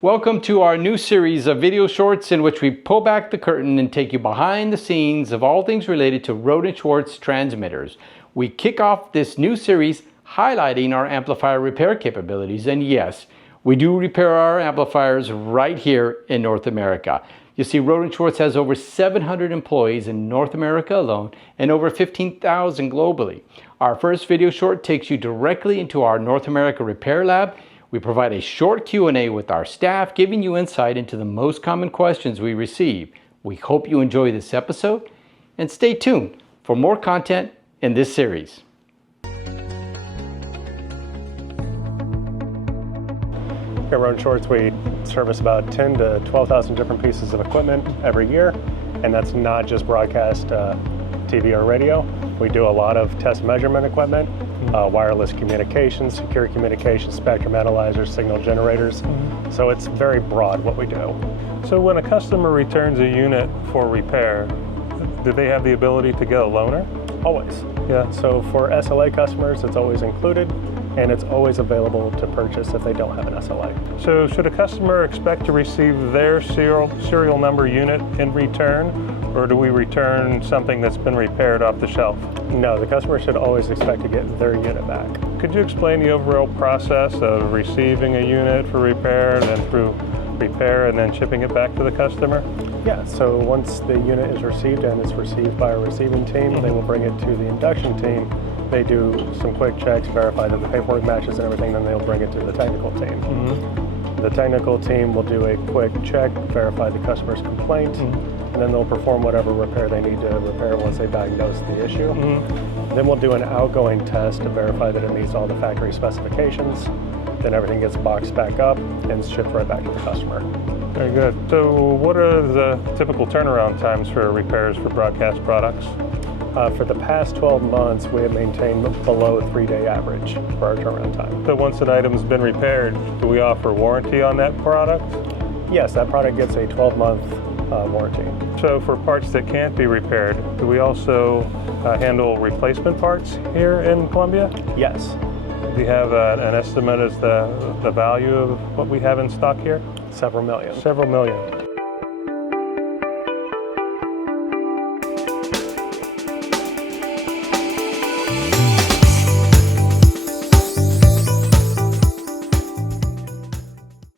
Welcome to our new series of video shorts in which we pull back the curtain and take you behind the scenes of all things related to Rohde & Schwarz transmitters. We kick off this new series highlighting our amplifier repair capabilities, and yes, we do repair our amplifiers right here in North America. You see, Rohde & Schwarz has over 700 employees in North America alone and over 15,000 globally. Our first video short takes you directly into our North America repair lab. We provide a short Q&A with our staff, giving you insight into the most common questions we receive. We hope you enjoy this episode, and stay tuned for more content in this series. Here at Rohde & Schwarz, we service about 10 to 12,000 different pieces of equipment every year, and that's not just broadcast TV or radio. We do a lot of test measurement equipment, wireless communications, secure communications, spectrum analyzers, signal generators. So it's very broad what we do. So when a customer returns a unit for repair, do they have the ability to get a loaner? Always. Yeah. So for SLA customers, it's always included, and it's always available to purchase if they don't have an SLA. So should a customer expect to receive their serial number unit in return, or do we return something that's been repaired off the shelf? No, the customer should always expect to get their unit back. Could you explain the overall process of receiving a unit for repair and then through repair and then shipping it back to the customer? Yeah, so once the unit is received and it's received by a receiving team, they will bring it to the induction team. They do some quick checks, verify that the paperwork matches and everything, then they'll bring it to the technical team. The technical team will do a quick check, verify the customer's complaint, and then they'll perform whatever repair they need to repair once they diagnose the issue. Then we'll do an outgoing test to verify that it meets all the factory specifications. Then everything gets boxed back up and shipped right back to the customer. Very good. So what are the typical turnaround times for repairs for broadcast products? For the past 12 months, we have maintained below a 3-day average for our turnaround time. So once an item's been repaired, do we offer warranty on that product? Yes, that product gets a 12-month warranty. So for parts that can't be repaired, do we also handle replacement parts here in Columbia? Yes. Do you have an estimate as the value of what we have in stock here? Several million. Several million.